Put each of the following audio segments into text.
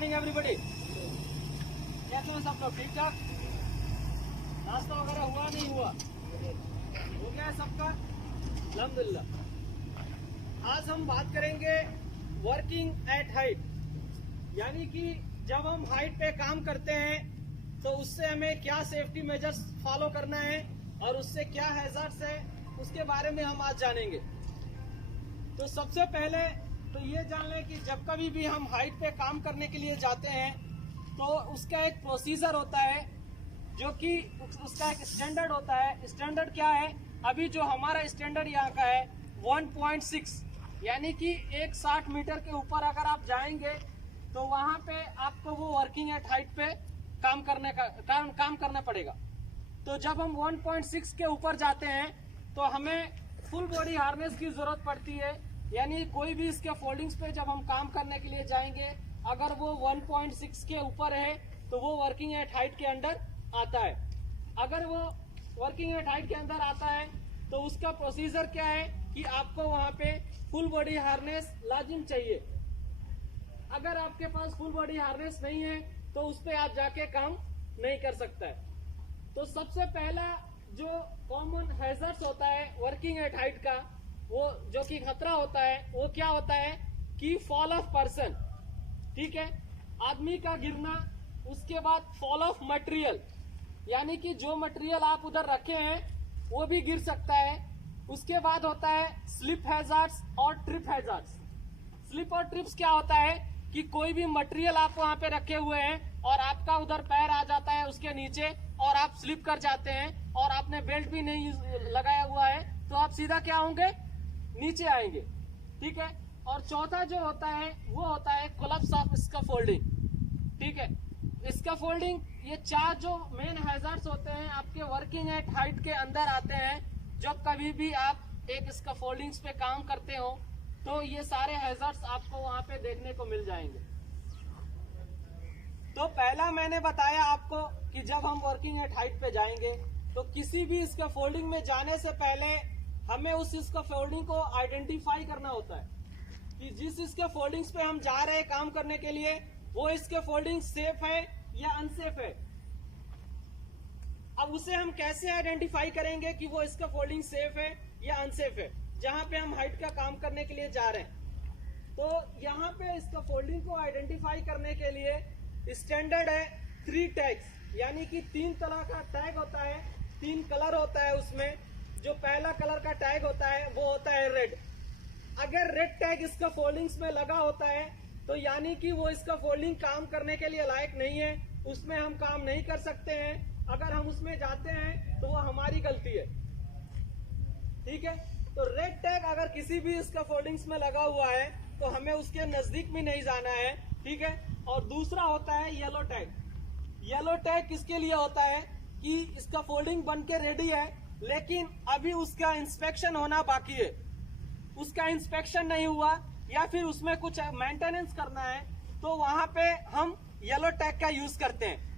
Morning everybody. कैसे हो सब लोग? ठीक ठाक? नाश्ता वगैरह हुआ नहीं हुआ? हो गया है सबका? अल्हम्दुलिल्लाह। आज हम बात करेंगे वर्किंग एट हाइट, यानी कि जब हम हाइट पे काम करते हैं तो उससे हमें क्या सेफ्टी मेजर्स फॉलो करना है और उससे क्या हैजर्ड्स है, उसके बारे में हम आज जानेंगे। तो सबसे पहले तो ये जान लें कि जब कभी भी हम हाइट पे काम करने के लिए जाते हैं तो उसका एक प्रोसीजर होता है, जो कि उसका एक स्टैंडर्ड होता है। स्टैंडर्ड क्या है? अभी जो हमारा स्टैंडर्ड यहाँ का है 1.6, यानी कि 160 मीटर के ऊपर अगर आप जाएंगे तो वहां पे आपको वो वर्किंग एट हाइट पे काम करना पड़ेगा। तो जब हम 1.6 के ऊपर जाते हैं तो हमें फुल बॉडी हार्नेस की जरूरत पड़ती है, यानी कोई भी इसके फोल्डिंग्स पे जब हम काम करने के लिए जाएंगे अगर वो 1.6 के ऊपर है तो वो वर्किंग एट हाइट के अंदर आता है। अगर वो वर्किंग एट हाइट के अंदर आता है तो उसका प्रोसीजर क्या है कि आपको वहां पे फुल बॉडी हार्नेस लाजिम चाहिए। अगर आपके पास फुल बॉडी हार्नेस नहीं है तो उस पर आप जाके काम नहीं कर सकता है। तो सबसे पहला जो कॉमन हैजर्ड्स होता है वर्किंग एट हाइट का, वो जो कि खतरा होता है, वो क्या होता है कि फॉल ऑफ पर्सन, ठीक है, आदमी का गिरना। उसके बाद फॉल ऑफ मटेरियल, यानी कि जो मटेरियल आप उधर रखे हैं वो भी गिर सकता है। उसके बाद होता है स्लिप हैजर्ड्स और ट्रिप हैजर्ड्स। स्लिप और ट्रिप्स क्या होता है कि कोई भी मटेरियल आप वहां पे रखे हुए हैं और आपका उधर पैर आ जाता है उसके नीचे और आप स्लिप कर जाते हैं और आपने बेल्ट भी नहीं लगाया हुआ है तो आप सीधा क्या होंगे, नीचे आएंगे, ठीक है। और चौथा जो होता है वो होता है कोलैप्स ऑफ स्कैफोल्डिंग, ठीक है। स्कैफोल्डिंग, ये चार जो मेन हैजर्ड्स होते हैं आपके वर्किंग एट हाइट के अंदर आते हैं। जब कभी भी आप एक स्कैफोल्डिंग्स पे काम करते हो तो ये सारे हैजर्ड्स आपको वहां पे देखने को मिल जाएंगे। तो पहला मैंने बताया आपको कि जब हम वर्किंग एट हाइट पे जाएंगे तो किसी भी स्कैफोल्डिंग में जाने से पहले हमें उस स्कैफोल्डिंग को आइडेंटिफाई करना होता है कि जिस स्कैफोल्डिंग्स पे हम जा रहे हैं काम करने के लिए वो स्कैफोल्डिंग सेफ है या अनसेफ है। अब उसे हम कैसे आइडेंटिफाई करेंगे कि वो स्कैफोल्डिंग सेफ है या अनसेफ है जहां पे हम हाइट का काम करने के लिए जा रहे हैं। तो यहाँ पे स्कैफोल्डिंग को आइडेंटिफाई करने के लिए स्टैंडर्ड है 3 टैग्स, यानी कि 3 तरह का टैग होता है, 3 कलर होता है उसमें। जो पहला कलर का टैग होता है वो होता है रेड। अगर रेड टैग स्कैफोल्डिंग्स में लगा होता है तो यानी कि वो स्कैफोल्डिंग काम करने के लिए लायक नहीं है, उसमें हम काम नहीं कर सकते हैं। अगर हम उसमें जाते हैं तो वो हमारी गलती है, ठीक है। तो रेड टैग अगर किसी भी स्कैफोल्डिंग्स में लगा हुआ है तो हमें उसके नजदीक भी नहीं जाना है, ठीक है। और दूसरा होता है येलो टैग। येलो टैग किसके लिए होता है कि स्कैफोल्डिंग बन के रेडी है लेकिन अभी उसका इंस्पेक्शन होना बाकी है, उसका इंस्पेक्शन नहीं हुआ या फिर उसमें कुछ मेंटेनेंस करना है तो वहां पे हम येलो टैग का यूज करते हैं।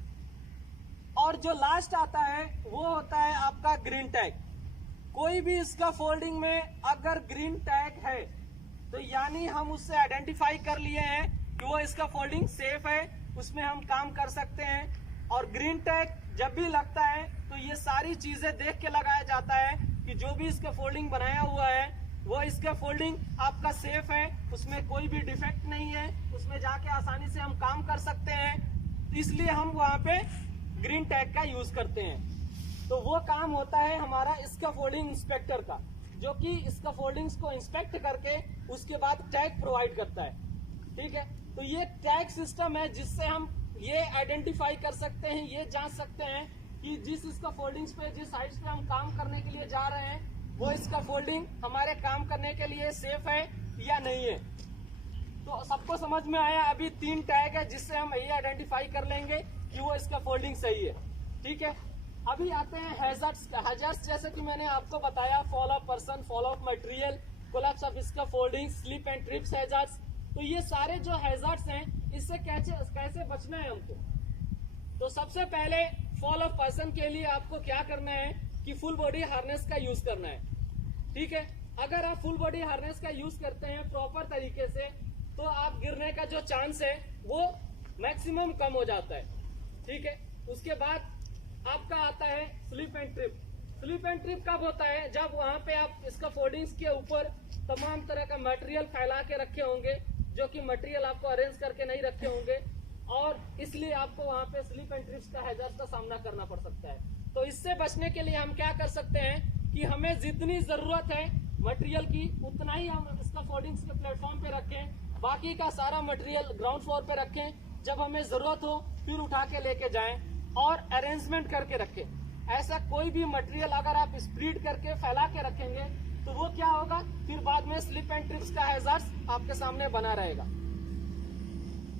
और जो लास्ट आता है वो होता है आपका ग्रीन टैग। कोई भी इसका फोल्डिंग में अगर ग्रीन टैग है तो यानी हम उससे आइडेंटिफाई कर लिए हैं कि वो इसका फोल्डिंग सेफ है, उसमें हम काम कर सकते हैं। और ग्रीन टैग जब भी लगता है तो ये सारी चीजें देख के लगाया जाता है कि जो भी इसका फोल्डिंग बनाया हुआ है वो इसका फोल्डिंग आपका सेफ है, उसमें कोई भी डिफेक्ट नहीं है, उसमें जाके आसानी से हम काम कर सकते हैं, इसलिए हम वहां पे ग्रीन टैग का यूज करते हैं। तो वो काम होता है हमारा स्कैफोल्डिंग इंस्पेक्टर का, जो कि स्कैफोल्डिंग्स को इंस्पेक्ट करके उसके बाद टैग प्रोवाइड करता है, ठीक है। तो ये टैग सिस्टम है जिससे हम ये आइडेंटिफाई कर सकते हैं, ये जांच सकते हैं कि जिस स्कैफोल्डिंग्स पे, जिस साइड्स पे हम काम करने के लिए जा रहे हैं वो स्कैफोल्डिंग हमारे काम करने के लिए सेफ है या नहीं है। तो सबको समझ में आया? अभी 3 टैग है जिससे हम ये आइडेंटिफाई कर लेंगे कि वो स्कैफोल्डिंग सही है, ठीक है। अभी आते हैं हैजर्ड्स। हैजर्ड्स जैसे कि मैंने आपको बताया, fall of person, fall of material, collapse of scaffolding, slip and trips hazards. तो ये सारे जो हैजर्ड्स हैं इससे कैसे बचना है हमको। तो सबसे पहले फॉल ऑफ पर्सन के लिए आपको क्या करना है कि फुल बॉडी हार्नेस का यूज करना है, ठीक है। अगर आप फुल बॉडी हार्नेस का यूज करते हैं प्रॉपर तरीके से तो आप गिरने का जो चांस है वो मैक्सिमम कम हो जाता है। ठीक है, उसके बाद आपका आता है slip and trip. Slip and trip कब होता है? जब वहां पे आप इसका फोल्डिंग्स के ऊपर तमाम तरह का मटेरियल फैला के रखे होंगे, जो कि मटेरियल आपको अरेंज करके नहीं रखे होंगे, और इसलिए आपको वहां पे स्लिप एंड ट्रिप्स का हैजर्ड का सामना करना पड़ सकता है। तो इससे बचने के लिए हम क्या कर सकते हैं कि हमें जितनी जरूरत है मटेरियल की उतना ही हम इसका फोल्डिंग्स के प्लेटफॉर्म पे रखें, बाकी का सारा मटेरियल ग्राउंड फ्लोर पे रखें। जब हमें जरूरत हो फिर उठा के लेके जाएं और अरेंजमेंट करके रखें। ऐसा कोई भी मटेरियल अगर आप स्प्रेड करके फैला के रखेंगे तो वो क्या होगा, फिर बाद में स्लिप एंड ट्रिप्स का हैजर्ड आपके सामने बना रहेगा।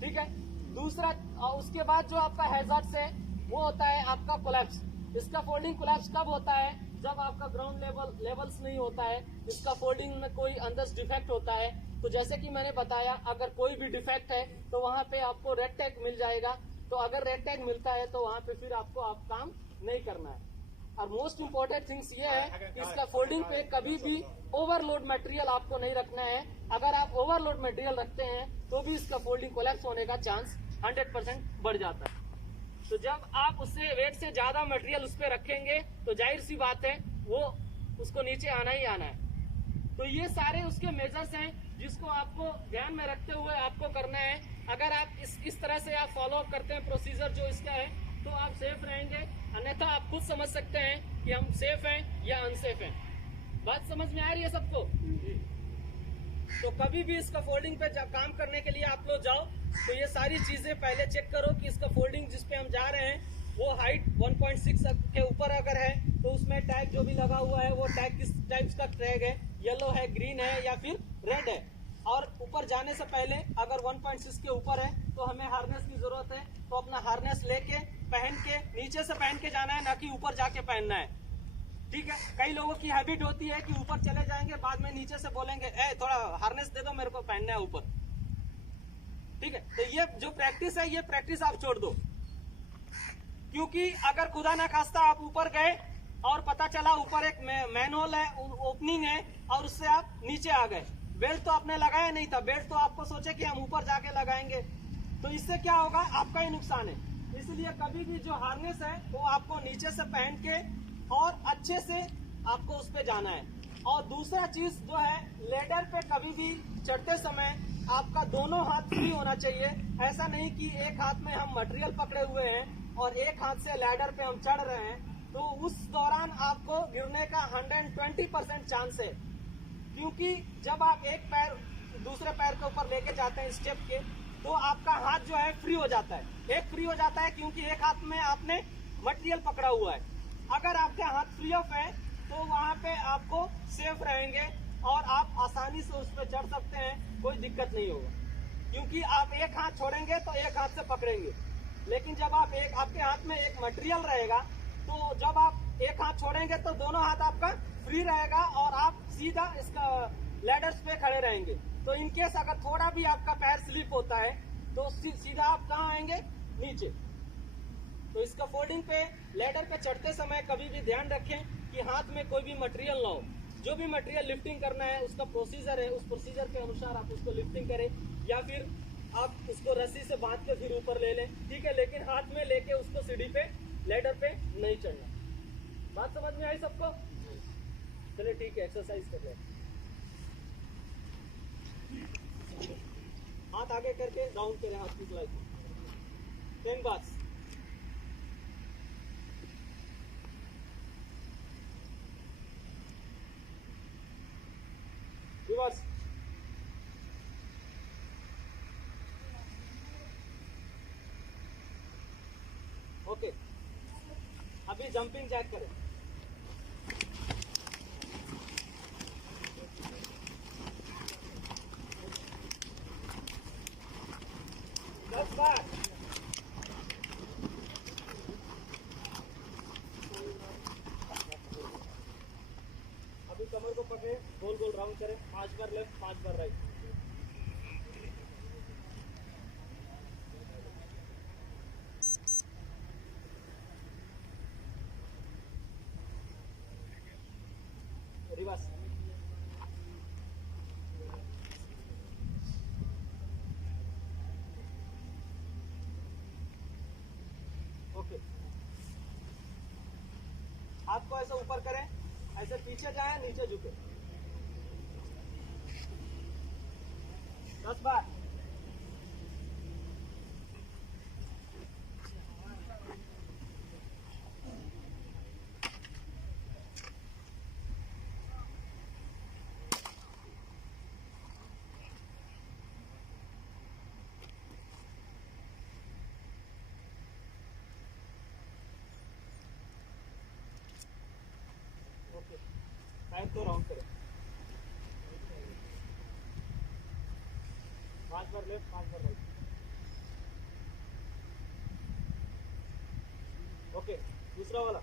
ठीक है, दूसरा उसके बाद जो आपका हैजर्ड है वो होता है आपका कोलैप्स। इसका फोल्डिंग कोलैप्स कब होता है? जब आपका ग्राउंड लेवल्स नहीं होता है, इसका फोल्डिंग में कोई अंदर डिफेक्ट होता है। तो जैसे कि मैंने बताया, अगर कोई भी डिफेक्ट है तो वहां पे आपको रेड टैग मिल जाएगा। तो अगर रेड टैग मिलता है तो वहां पे फिर आपको आप काम नहीं करना है। और मोस्ट इम्पोर्टेंट थिंग्स ये है कि इसका फोल्डिंग पे कभी भी ओवरलोड मटेरियल आपको नहीं रखना है। अगर आप ओवरलोड मटेरियल रखते हैं तो भी इसका फोल्डिंग कोलैप्स होने का चांस 100% बढ़ जाता है। तो जब आप उससे वेट से ज्यादा मटेरियल उस पर रखेंगे तो जाहिर सी बात है वो उसको नीचे आना ही आना है। तो ये सारे उसके मेजर्स हैं जिसको आपको ध्यान में रखते हुए आपको करना है। अगर आप इस तरह से आप फॉलो अप करते हैं प्रोसीजर जो इसका है तो आप सेफ रहेंगे, अन्यथा आप खुद समझ सकते हैं कि हम सेफ हैं या अनसेफ हैं। बात समझ में आ रही है सबको? तो कभी भी इसका फोल्डिंग पे जब काम करने के लिए आप लोग जाओ तो ये सारी चीजें पहले चेक करो कि इसका फोल्डिंग जिस पे हम जा रहे हैं वो हाइट 1.6 के ऊपर अगर है तो उसमें टैग जो भी लगा हुआ है वो टैग किस टाइप का टैग है, येलो है, ग्रीन है या फिर रेड है। और ऊपर जाने से पहले अगर 1.6 के ऊपर है तो हमें हार्नेस की जरूरत है, तो अपना हार्नेस लेके पहन के नीचे से पहन के जाना है, ना कि ऊपर जाके पहनना है। ठीक है, कई लोगों की हैबिट होती है कि ऊपर चले जाएंगे, बाद में नीचे से बोलेंगे ए थोड़ा हार्नेस दे दो, मेरे को पहनना है ऊपर। ठीक है, तो ये जो प्रैक्टिस है ये प्रैक्टिस आप छोड़ दो, क्योंकि अगर खुदा ना खास्ता आप ऊपर गए और पता चला ऊपर एक मैनहोल है, ओपनिंग है, और उससे आप नीचे आ गए, बेल्ट तो आपने लगाया नहीं था, बेल्ट तो आपको सोचे कि हम ऊपर जाके लगाएंगे, तो इससे क्या होगा, आपका ही नुकसान है। इसलिए कभी भी जो हार्नेस है वो आपको नीचे से पहन के और अच्छे से आपको उस पे जाना है। और दूसरा चीज जो है, लेडर पे कभी भी चढ़ते समय आपका दोनों हाथ फ्री होना चाहिए। ऐसा नहीं कि एक हाथ में हम मटेरियल पकड़े हुए हैं और एक हाथ से लैडर पे हम चढ़ रहे हैं, तो उस दौरान आपको गिरने का 120% चांस है। क्योंकि जब आप एक पैर दूसरे पैर के ऊपर लेके जाते हैं स्टेप के, तो आपका हाथ जो है फ्री हो जाता है। एक फ्री हो जाता है क्योंकि एक हाथ में आपने मटेरियल पकड़ा हुआ है। अगर आपके हाथ फ्री ऑफ है तो वहां पे आपको सेफ रहेंगे और आप आसानी से उस पर चढ़ सकते हैं, कोई दिक्कत नहीं होगा। क्योंकि आप एक हाथ छोड़ेंगे तो एक हाथ से पकड़ेंगे, लेकिन जब आप आपके हाथ में एक मटेरियल रहेगा तो जब आप एक हाथ छोड़ेंगे तो दोनों हाथ आपका फ्री रहेगा और आप सीधा इसका लैडर्स पे खड़े रहेंगे। तो इनकेस अगर थोड़ा भी आपका पैर स्लिप होता है तो सीधा आप कहाँ आएंगे, नीचे। तो इसका फोल्डिंग पे लैडर पे चढ़ते समय कभी भी ध्यान रखें कि हाथ में कोई भी मटेरियल ना हो। जो भी मटेरियल लिफ्टिंग करना है उसका प्रोसीजर है, उस प्रोसीजर के अनुसार आप उसको लिफ्टिंग करें, या फिर आप उसको रस्सी से बांध के फिर ऊपर ले लें। ठीक है, लेकिन हाथ में लेके उसको सीढ़ी पे लैडर पे नहीं चढ़ना। बात समझ में आई सबको? चलिए ठीक है, एक्सरसाइज कर ले। हाथ आगे करके डाउन करें, हाथ की सिलाई 10 बार। रिवर्स। ओके, अभी जंपिंग जैक करें। अभी कमर को पकड़े, गोल गोल राउंड करें, 5 बार लेफ्ट 5 बार राइट। रिवर्स। हाथ को ऐसे ऊपर करें, ऐसे पीछे जाए, नीचे झुके। 10 बार। ओके, पैर को राउंड करें। 5 बार लेफ्ट, 5 बार राइट। ओके, दूसरा वाला।